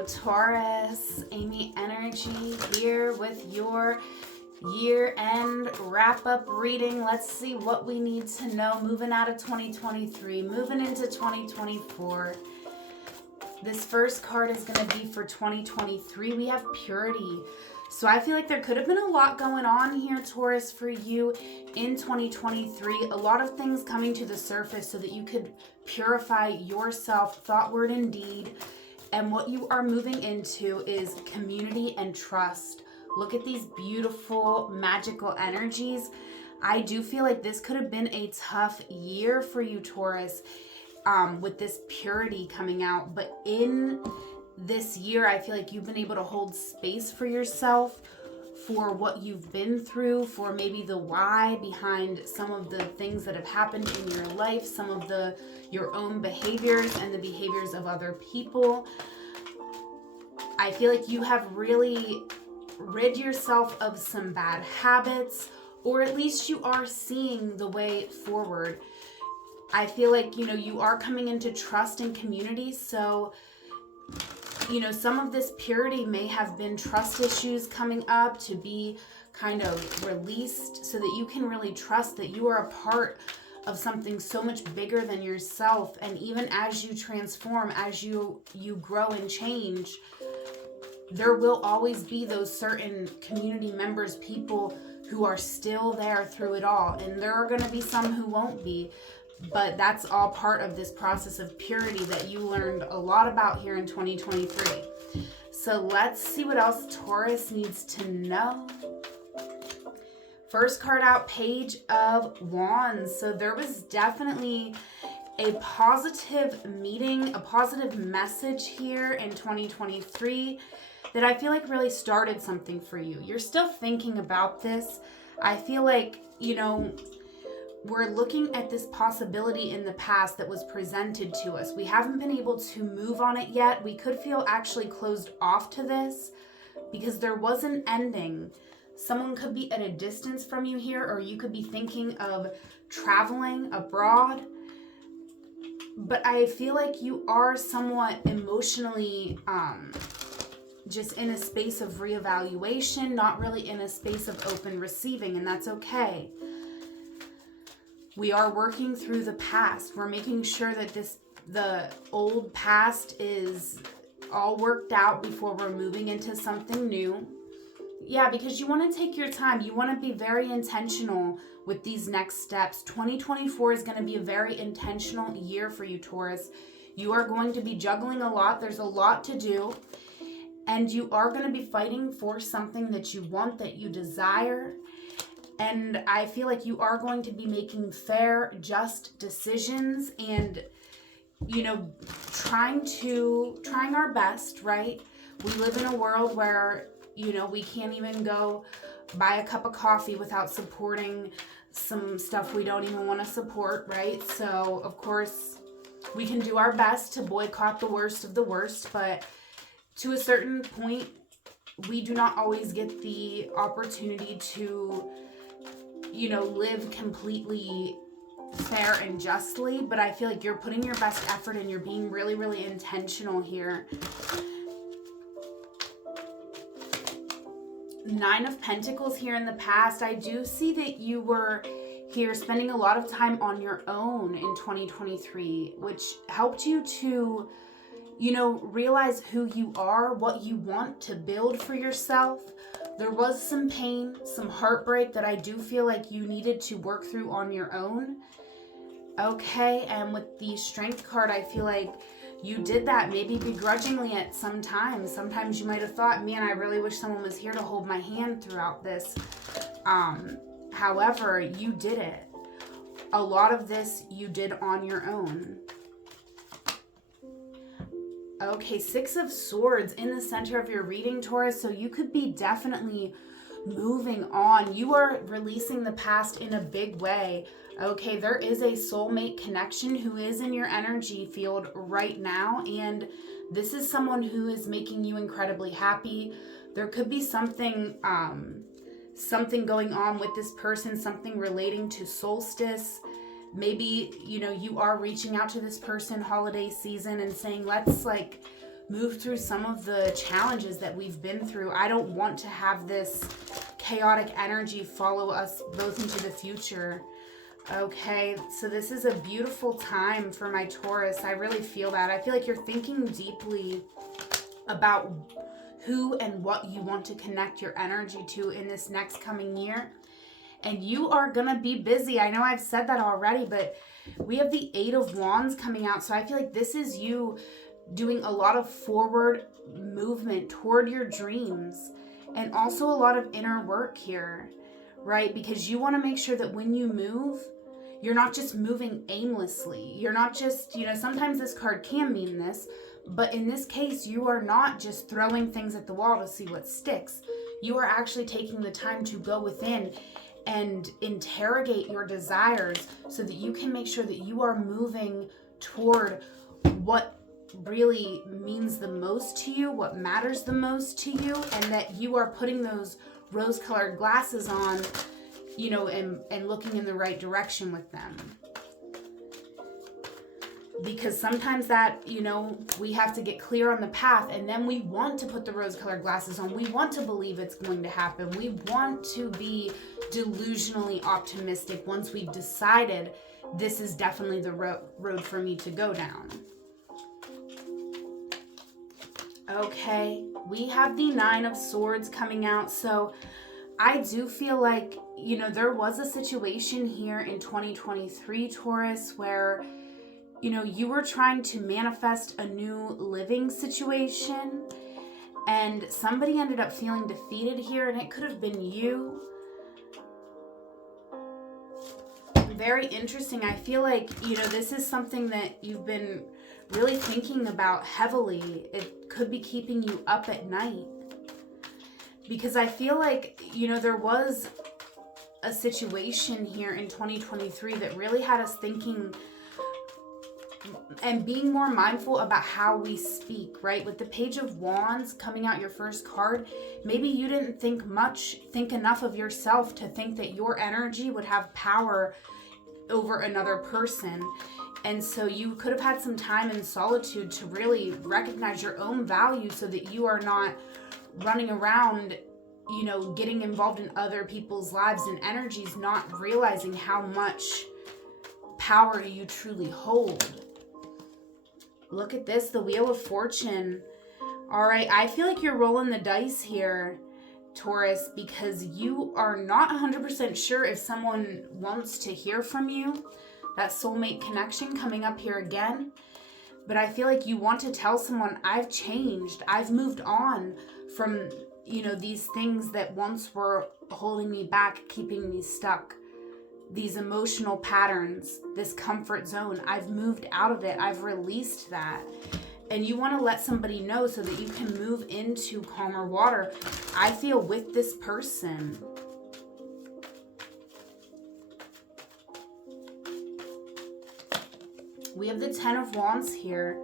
Hello, Taurus. Amy Energy here with your year-end wrap-up reading. Let's see what we need to know moving out of 2023, moving into 2024. This first card is going to be for 2023. We have purity. So I feel like there could have been a lot going on here, Taurus, for you in 2023. A lot of things coming to the surface so that you could purify yourself, thought, word, and deed. And what you are moving into is community and trust. Look at these beautiful, magical energies. I do feel like this could have been a tough year for you, Taurus, with this purity coming out. But in this year, I feel like you've been able to hold space for yourself, for what you've been through, for maybe the why behind some of the things that have happened in your life, some of your own behaviors and the behaviors of other people. I feel like you have really rid yourself of some bad habits, or at least you are seeing the way forward. I feel like, you are coming into trust and community. So, some of this purity may have been trust issues coming up to be kind of released so that you can really trust that you are a part of something so much bigger than yourself. And even as you transform, as you grow and change, there will always be those certain community members, people who are still there through it all. And there are going to be some who won't be. But that's all part of this process of purity that you learned a lot about here in 2023. So let's see what else Taurus needs to know. First card out, Page of Wands. So there was definitely a positive meeting, a positive message here in 2023 that I feel like really started something for you. You're still thinking about this. I feel like, we're looking at this possibility in the past that was presented to us. We haven't been able to move on it yet. We could feel actually closed off to this because there was an ending. Someone could be at a distance from you here, or you could be thinking of traveling abroad. But I feel like you are somewhat emotionally just in a space of reevaluation, not really in a space of open receiving, and that's okay. We are working through the past. We're making sure that the old past is all worked out before we're moving into something new. Yeah, because you want to take your time. You want to be very intentional with these next steps. 2024 is going to be a very intentional year for you, Taurus. You are going to be juggling a lot. There's a lot to do. And you are going to be fighting for something that you want, that you desire. And I feel like you are going to be making fair, just decisions and, trying our best, right? We live in a world where, we can't even go buy a cup of coffee without supporting some stuff we don't even want to support, right? So, of course, we can do our best to boycott the worst of the worst, but to a certain point, we do not always get the opportunity to live completely fair and justly, but I feel like you're putting your best effort and you're being really, really intentional here. 9 of Pentacles here in the past. I do see that you were here spending a lot of time on your own in 2023, which helped you to, realize who you are, what you want to build for yourself. There was some pain, some heartbreak that I do feel like you needed to work through on your own. Okay, and with the Strength card, I feel like you did that maybe begrudgingly at some time. Sometimes you might have thought, man, I really wish someone was here to hold my hand throughout this. However, you did it. A lot of this you did on your own. Okay, 6 of Swords in the center of your reading, Taurus. So you could be definitely moving on. You are releasing the past in a big way. Okay, there is a soulmate connection who is in your energy field right now. And this is someone who is making you incredibly happy. There could be something going on with this person, something relating to solstice. Maybe, you are reaching out to this person holiday season and saying, let's move through some of the challenges that we've been through. I don't want to have this chaotic energy follow us both into the future. Okay, so this is a beautiful time for my Taurus. I really feel that. I feel like you're thinking deeply about who and what you want to connect your energy to in this next coming year. And you are going to be busy. I know I've said that already, but we have the 8 of Wands coming out. So I feel like this is you doing a lot of forward movement toward your dreams, and also a lot of inner work here, right? Because you want to make sure that when you move, you're not just moving aimlessly. You're not just, sometimes this card can mean this, but in this case, you are not just throwing things at the wall to see what sticks. You are actually taking the time to go within and interrogate your desires so that you can make sure that you are moving toward what really means the most to you, what matters the most to you, and that you are putting those rose-colored glasses on, and looking in the right direction with them. Because sometimes that, we have to get clear on the path, and then we want to put the rose-colored glasses on. We want to believe it's going to happen. We want to be delusionally optimistic once we've decided this is definitely the road for me to go down. Okay, we have the 9 of Swords coming out. So I do feel like, there was a situation here in 2023, Taurus, where, you were trying to manifest a new living situation, and somebody ended up feeling defeated here, and it could have been you. Very interesting. I feel like, this is something that you've been really thinking about heavily. It could be keeping you up at night. Because I feel like, there was a situation here in 2023 that really had us thinking and being more mindful about how we speak, right? With the Page of Wands coming out, your first card, maybe you didn't think enough of yourself to think that your energy would have power over another person. And so you could have had some time in solitude to really recognize your own value so that you are not running around, getting involved in other people's lives and energies, not realizing how much power you truly hold. Look at this, the Wheel of Fortune. All right, I feel like you're rolling the dice here, Taurus, because you are not 100% sure if someone wants to hear from you. That soulmate connection coming up here again. But I feel like you want to tell someone, I've changed. I've moved on from, these things that once were holding me back, keeping me stuck. These emotional patterns, this comfort zone. I've moved out of it. I've released that. And you want to let somebody know so that you can move into calmer water. I feel with this person. We have the 10 of Wands here.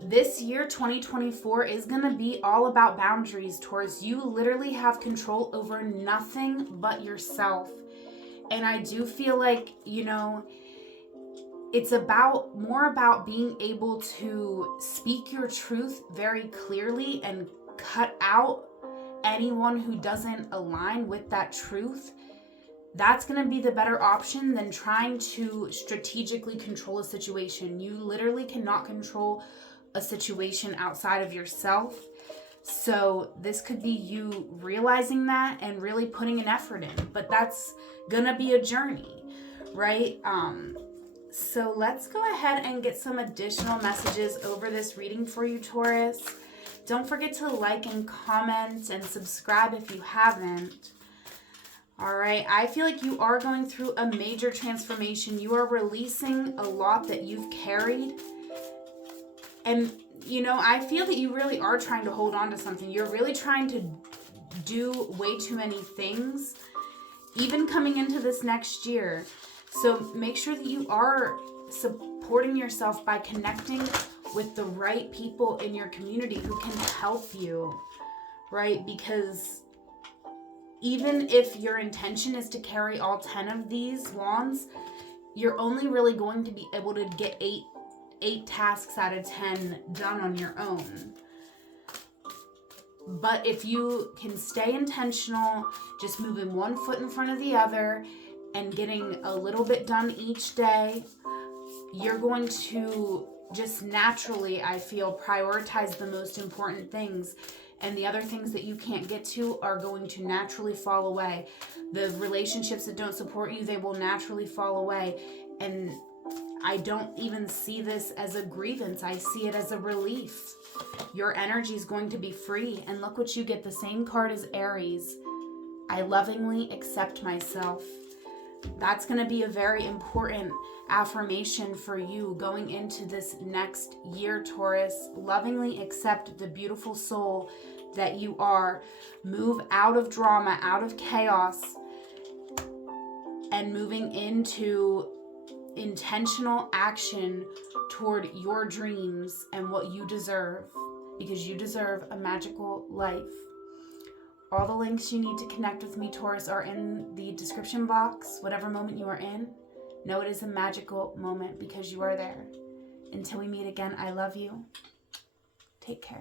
This year, 2024, is going to be all about boundaries, Taurus. You literally have control over nothing but yourself. And I do feel like, it's more about being able to speak your truth very clearly and cut out anyone who doesn't align with that truth. That's going to be the better option than trying to strategically control a situation. You literally cannot control a situation outside of yourself. So this could be you realizing that and really putting an effort in. But that's going to be a journey, right? So let's go ahead and get some additional messages over this reading for you, Taurus. Don't forget to like and comment and subscribe if you haven't. All right, I feel like you are going through a major transformation. You are releasing a lot that you've carried. And, I feel that you really are trying to hold on to something. You're really trying to do way too many things, even coming into this next year. So make sure that you are supporting yourself by connecting with the right people in your community who can help you, right? Because even if your intention is to carry all 10 of these wands, you're only really going to be able to get 8 8 tasks out of 10 done on your own. But if you can stay intentional, just moving one foot in front of the other and getting a little bit done each day, you're going to just naturally, I feel, prioritize the most important things. And the other things that you can't get to are going to naturally fall away. The relationships that don't support you, they will naturally fall away. And I don't even see this as a grievance. I see it as a relief. Your energy is going to be free. And look what you get, the same card as Aries. I lovingly accept myself. That's going to be a very important affirmation for you going into this next year, Taurus. Lovingly accept the beautiful soul that you are. Move out of drama, out of chaos, and moving into intentional action toward your dreams and what you deserve, because you deserve a magical life. All the links you need to connect with me, Taurus, are in the description box. Whatever moment you are in, know it is a magical moment because you are there. Until we meet again, I love you. Take care.